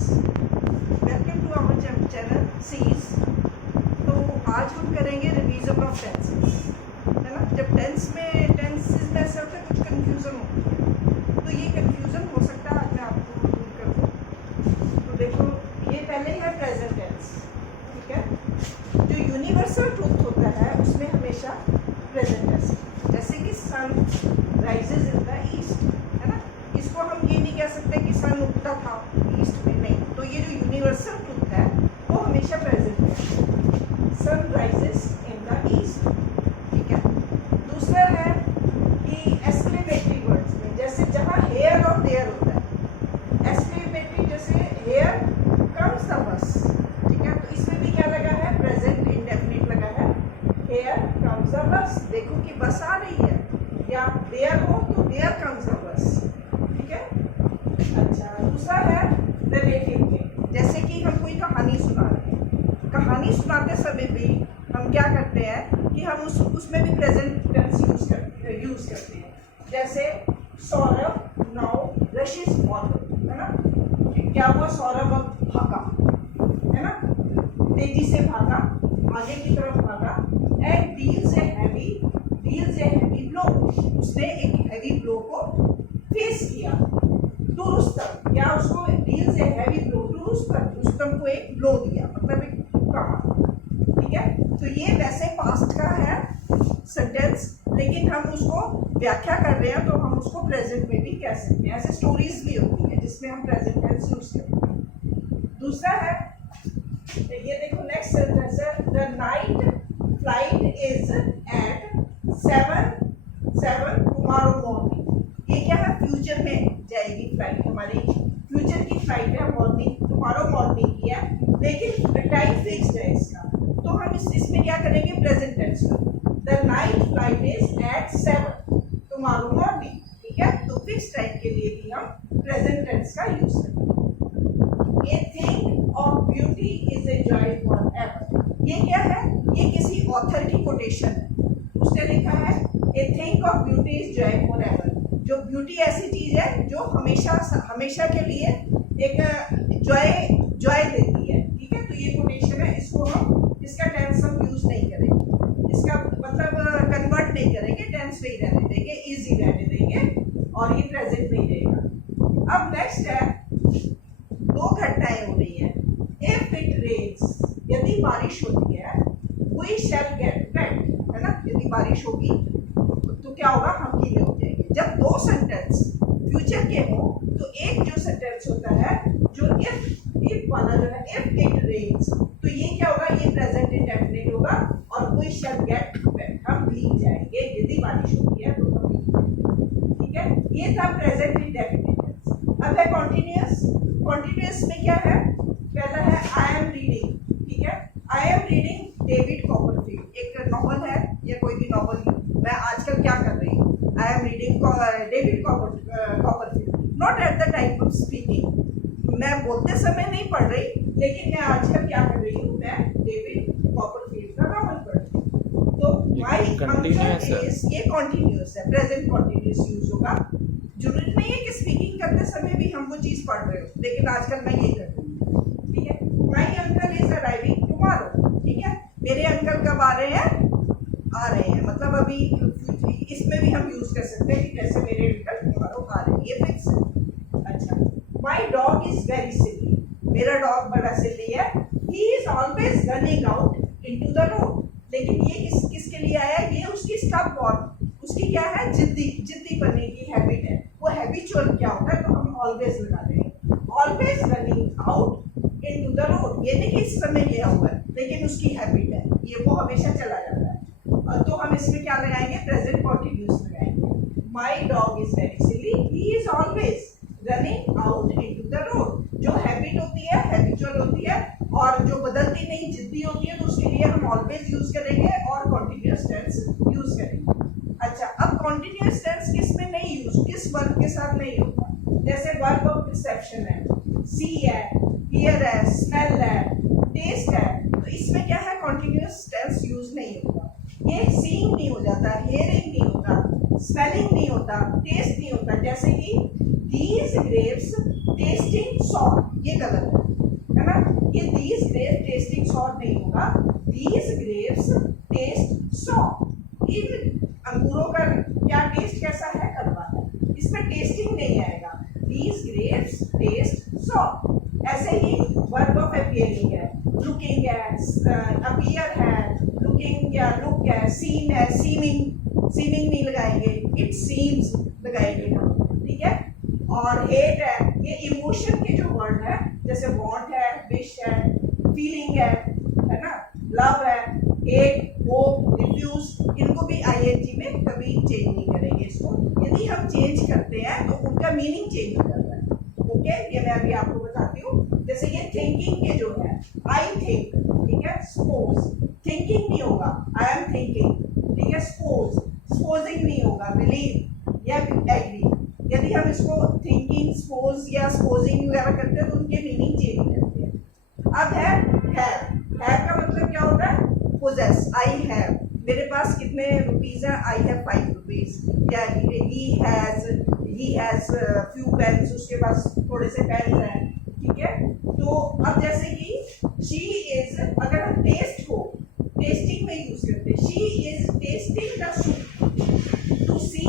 Friends, welcome to our channel sees. तो आज हम करेंगे रिवीजन ऑफ टेंसेस, है ना। जब टेंसेस में ऐसा होता है कुछ कंफ्यूजन होती है, तो ये कंफ्यूजन हो सकता है आज मैं आपको दूर कर दूँ। तो देखो, ये पहले ही है प्रेजेंट टेंस, ठीक है। जो यूनिवर्सल ट्रूथ होता है उसमें हमेशा प्रेजेंट टेंस, जैसे कि sun rises in the east, है ना। इसको हम ये नहीं कह सकते कि सन उगता था ईस्ट में, नहीं। तो ये जो यूनिवर्सल ट्रूथ है वो हमेशा प्रेजेंट है, sun rises in the east, ठीक है। दूसरा है कि एक्सक्लेमेटरी वर्ड्स में, जैसे जहाँ हेयर और देयर होता है, एक्सक्लेमेटरी जैसे हेयर कम्स द बस, ठीक है। तो इसमें भी क्या लगा है, प्रेजेंट इंडेफिनिट लगा है, हेयर कम्स द बस। देखो कि बस आ रही है, या देयर हो तो देयर कम्स द बस, ठीक है। अच्छा, दूसरा है नरेटिव में, जैसे कि हम कोई कहानी सुना रहे हैं, कहानी सुनाते समय भी हम क्या करते हैं कि हम उसमें भी प्रेजेंट टेंस यूज करते हैं। जैसे सौरभ नाउ रशिस फॉरवर्ड, है ना। क्या हुआ, सौरभ अब भागा, है ना, तेजी से भागा, आगे की तरफ भागा। And deals a heavy blow, उसने एक हैवी ब्लो को फेस किया। तो रुस्तम, क्या उसको deals a heavy blow to Rustam को एक ब्लो दिया, मतलब एक धक्का मारा, ठीक है। तो ये वैसे पास्ट का है सेंटेंस, लेकिन हम उसको व्याख्या कर रहे हैं तो हम उसको प्रेजेंट में भी कह सकते हैं। ऐसे स्टोरीज भी होती है जिसमें हम प्रेजेंट टेंस यूज करते हैं। दूसरा है, ये देखो नेक्स्ट सेंटेंस है, the night flight is at 7 tomorrow morning. ये क्या है, फ्यूचर में जाएगी फ्लाइट, हमारी फ्यूचर की फ्लाइट है, मॉर्निंग, टुमारो मॉर्निंग की है, लेकिन टाइम फिक्स्ड है इसका। तो हम इसमें क्या करेंगे, प्रेजेंट टेंस में, the night flight is at 7 tomorrow morning, ठीक है। तो फिक्स टाइम के लिए भी हम प्रेजेंट टेंस का यूज करेंगे। A thing of beauty is a joy for ever. ये क्या है, ये किसी ऑथर की कोटेशन है, उसने लिखा है a thing of beauty is Joy for ever. जो ब्यूटी ऐसी चीज है जो हमेशा के लिए एक जॉय देती है, ठीक है। तो ये कोटेशन है, इसको हम इसका टेंस हम यूज नहीं करेंगे, इसका मतलब कन्वर्ट नहीं करेंगे, टेंस नहीं रहने देंगे, इजी रहने देंगे, और ये प्रेजेंट नहीं रहेगा। अब नेक्स्ट है, दो घटनाएं हो रही है। इफ इट रेन्स, यदि बारिश होती है, वी शैल गेट वेट, है ना। यदि बारिश होगी तो क्या होगा, हम गीले हो जाएंगे। जब दो सेंटेंस फ्यूचर के हो तो एक जो सेंटेंस होता है जो इफ वाला जो है, इफ इट रेन्स, तो ये क्या होगा, ये प्रेजेंट इंडेफिनिट होगा, और वी शैल गेट वेट, हम भीग जाएंगे। यदि बारिश होती है तो हम भीग जाएंगे, ठीक है। ये था प्रेजेंट इंडेफिनिट। अब है कॉन्टिन्यूअस। कॉन्टिन्यूअस में क्या है, पहला है आई एम रीडिंग, ठीक है। I am reading David Copperfield, एक नॉवल है, या कोई भी नॉवल मैं आजकल क्या कर रही हूँ, I am reading David Copperfield, not at the time of speaking. मैं बोलते समय नहीं पढ़ रही, लेकिन मैं आजकल क्या कर रही हूँ, मैं डेविड कॉपरफील्ड का नॉवल पढ़ रही हूँ। तो माई आंसर इज, ये कॉन्टिन्यूअस है, प्रेजेंट कॉन्टिन्यूअस यूज होगा। जरूरी नहीं है कि स्पीकिंग करते समय भी हम वो चीज पढ़ रहे हो, लेकिन आजकल मैं ये कर रही हूँ, ठीक है। My uncle is arriving tomorrow, ठीक है। मेरे अंकल कब आ रहे हैं, मतलब अभी इसमें भी हम यूज कर सकते हैं कि जैसे मेरे अंकल टुमारो आ रहे हैं, ये फिक्स है। अच्छा, my dog is very silly, मेरा डॉग बड़ा सिली है। He is always running out into the road, लेकिन ये किसके लिए आया, ये उसकी स्टब फॉर्म, उसकी क्या है, जिद्दी बनने की हैबिट है। वो हैबिचुअल क्या होता है, तो हम ऑलवेज लगा देंगे, always running out into the road. ये नहीं कि इस समय गया हुआ है, लेकिन उसकी हैबिट है, ये वो हमेशा चला जाता है। तो हम इसमें क्या लगाएंगे, प्रेजेंट कॉन्टिन्यूअस लगाएंगे। My dog is very silly, he is always running out into the road. जो हैबिट होती है, हैबिचुअल होती है, और जो बदलती नहीं, जिद्दी होती है, तो उसके लिए हम ऑलवेज यूज करेंगे और कॉन्टिन्यूअस टेंस यूज करेंगे। अच्छा, अब कॉन्टिन्यूअस टेंस किस में नहीं यूज, किस वर्ब के साथ नहीं होता, जैसे वर्ब ऑफ रिसेप्शन है, सी है, हियर है, स्मेल है, टेस्ट है, तो इसमें क्या है, कॉन्टिन्यूअस टेंस यूज नहीं होता। ये सीइंग नहीं हो जाता, हेयरिंग नहीं होता, स्मेलिंग नहीं होता, टेस्ट नहीं होता। जैसे कि these grapes tasting sour, ये गलत है ना। ये these grapes tasting sour नहीं होगा, these grapes taste sour। इन अंगूरों का क्या टेस्ट कैसा है, कड़वा है, इसमें टेस्टिंग नहीं आएगा। These grapes taste sour। ऐसे ही वर्ब ऑफ appearing है, looking है, appear है, looking या look है, seem है, seeming नहीं लगाएंगे, it seems लगाएंगे हम, ठीक है। और hate है, ये इमोशन के जो वर्ड है, जैसे want है, wish है, feeling है ना, love है, hate, hope, refuse, इनको भी ing में कभी चेंज नहीं करेंगे। इसको यदि हम चेंज करते हैं तो उनका मीनिंग चेंज हो जाता है। ओके, ये मैं अभी आपको बताती हूँ। जैसे ये थिंकिंग के जो है, आई थिंक, ठीक है, सपोज, थिंकिंग नहीं होगा, आई एम थिंकिंग, ठीक है, सपोजिंग नहीं होगा, बिलीव या एग्री। यदि हम इसको थिंकिंग, सपोज या सपोजिंग वगैरह करते हैं तो उनके मीनिंग चेंज हो जाते हैं। अब है हैव का मतलब क्या होता है, पोजेस, आई हैव, मेरे पास कितने रुपीज हैं, आई हैव 5 रुपीज। या ही हैज फ्यू पेन्स, उसके पास थोड़े से पेन्स हैं, ठीक है। तो अब जैसे कि शी इज, अगर हम टेस्ट को टेस्टिंग में यूज करते हैं, she is testing the soup to see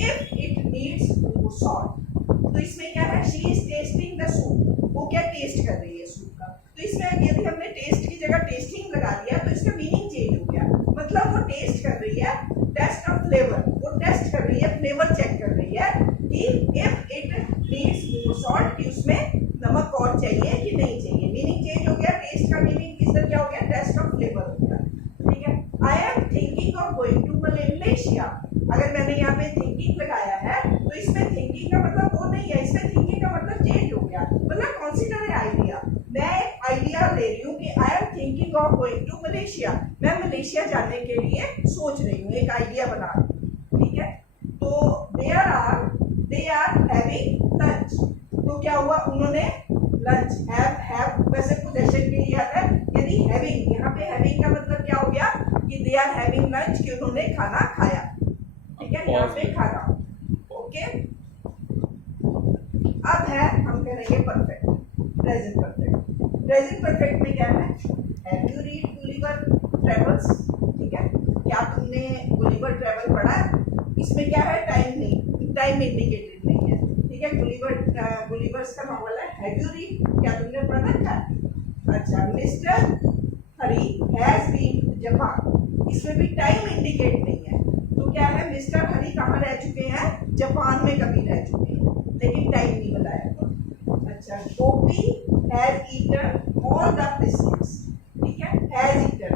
if it needs more salt. तो इसमें क्या है, she is testing the soup, वो क्या टेस्ट कर रही है सूप का। तो इसमें यदि हमने टेस्ट की जगह टेस्टिंग लगा दिया तो इसका मीनिंग चेंज हो गया। मतलब वो टेस्ट कर रही है, टेस्ट ऑफ फ्लेवर, वो टेस्ट कर रही है, फ्लेवर चेक कर रही है कि if it needs more salt, कि उसमें नमक और चाहिए कि नहीं चाहिए। मीनिंग चेंज हो गया, टेस्ट का मीनिंग किस तरह क्या हो गया, टेस्ट ऑफ फ्लेवर हो गया, ठीक है। I am thinking of going to Malaysia, अगर मैंने यहाँ पे थिंकिंग लगाया है तो इसमें थिंकिंग का मतलब वो नहीं है, इसमें थिंकिंग का मतलब चेंज हो गया। मतलब कंसीडर आइडिया, मैं आइडिया ले रही हूँ कि I am thinking of going to Malaysia, मैं मलेशिया जाने के लिए सोच रही हूँ, एक आइडिया बना रही हूँ, ठीक है। तो दे आर हैविंग लंच, तो क्या हुआ, उन्होंने लंच, हैव वैसे पोजेशन के लिए आता है। यदि हैविंग, यहाँ पे हैविंग का मतलब क्या हो गया कि दे आर हैविंग लंच, कि उन्होंने खाना खाया, ठीक है, यहाँ पे खाना, ओके। अब है, हम करेंगे perfect, present perfect. Present perfect में क्या है, have you read Gulliver travels, ठीक है, क्या तुमने गुलिवर ट्रेवल पढ़ा है। इसमें क्या है, टाइम नहीं, टाइम इंडिकेटेड नहीं है, ठीक है। गुलिवर्स का नॉवल है, हैव यू रीड, क्या तुमने पढ़ा है। अच्छा, Mister Hari has been Japan, इसमें भी टाइम इंडिकेट नहीं है। तो क्या है, मिस्टर हरी कहाँ रह चुके हैं, जापान में कभी रह चुके हैं, लेकिन टाइम नहीं बताया। अच्छा, Gopi has eaten all the biscuits, ठीक है, हैज ईटन,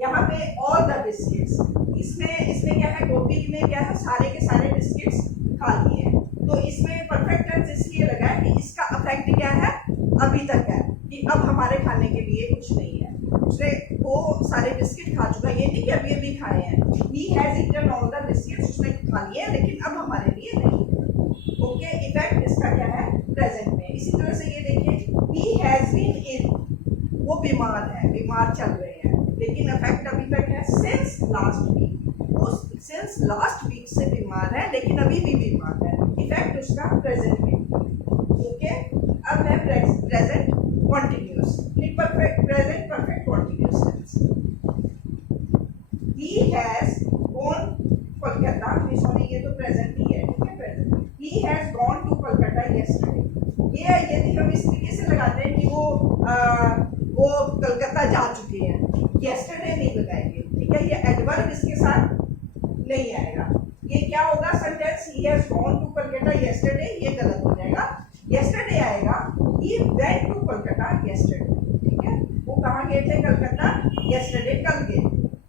यहाँ पे ऑल द बिस्किट्स, इसमें क्या है, गोपी ने क्या है, सारे के सारे बिस्किट्स खा लिए हैं। तो इसमें परफेक्ट टेंस इसलिए लगा है कि इसका अफेक्ट क्या है, अभी तक है, कि अब हमारे खाने के लिए कुछ नहीं है। उसने वो सारे बिस्किट खा चुका है, ये नहीं कि अभी अभी खाए हैं। He has eaten all the biscuits, उसने खा लिए हैं लेकिन अब हमारे लिए नहीं। ओके, इफेक्ट इसका क्या है, प्रेजेंट में। इसी तरह से ये देखिए, ही हैज बीन इल, वो बीमार है, बीमार चल रहे हैं, लेकिन इफेक्ट अभी तक है सिंस लास्ट वीक, वो सिंस लास्ट वीक से बीमार है लेकिन अभी भी बीमार है। इफेक्ट उसका प्रेजेंट में, ओके। अब है present continuous, present perfect continuous tense. He has gone Kolkata, sorry ये तो प्रेजेंट ही है, ठीक है, present. He has gone to Kolkata yesterday, ये यदि हम इस तरीके से लगाते हैं कि वो कोलकाता जा चुके हैं, यस्टरडे नहीं लगाएंगे, ठीक है। ये एडवर्ब इसके साथ नहीं आएगा, ये क्या होगा, sentence he has gone to Kolkata yesterday, ये गलत हो जाएगा। यस्टरडे आएगा, he went to Kolkata yesterday, ठीक है, वो कहाँ गए थे, कलकत्ता, यस्टरडे, कल गए,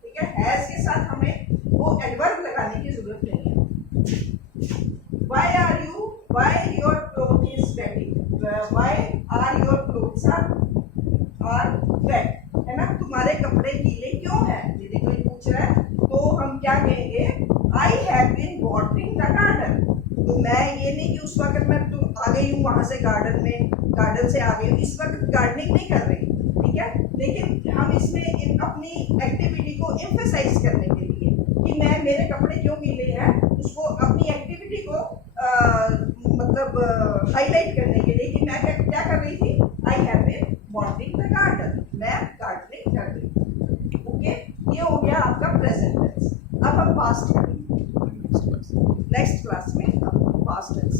ठीक है। हैज के साथ हमें वो एडवर्ब लगाने की जरूरत नहीं है। why your clothes is sweaty, why are your clothes are wet, है ना, तुम्हारे कपड़े गीले क्यों हैं, यदि कोई पूछ रहा है तो हम क्या कहेंगे, I have been watering the garden। तो मैं ये नहीं कि उस वक्त मैं आ गई हूँ वहां से गार्डन से आ गई हूँ, इस वक्त गार्डनिंग नहीं कर रही, ठीक है। लेकिन हम इसमें अपनी एक्टिविटी को एम्फसाइज करने के लिए कि मैं, मेरे कपड़े क्यों गीले हैं, उसको अपनी एक्टिविटी को मतलब हाईलाइट करने के लिए कि मैं क्या कर रही थी, I have been watering the garden, मैं गार्डनिंग कर रही थी। ओके, ये हो गया आपका प्रेजेंट टेंस। अब हम पास्ट करेंगे नेक्स्ट क्लास में, हम पास्ट टेंस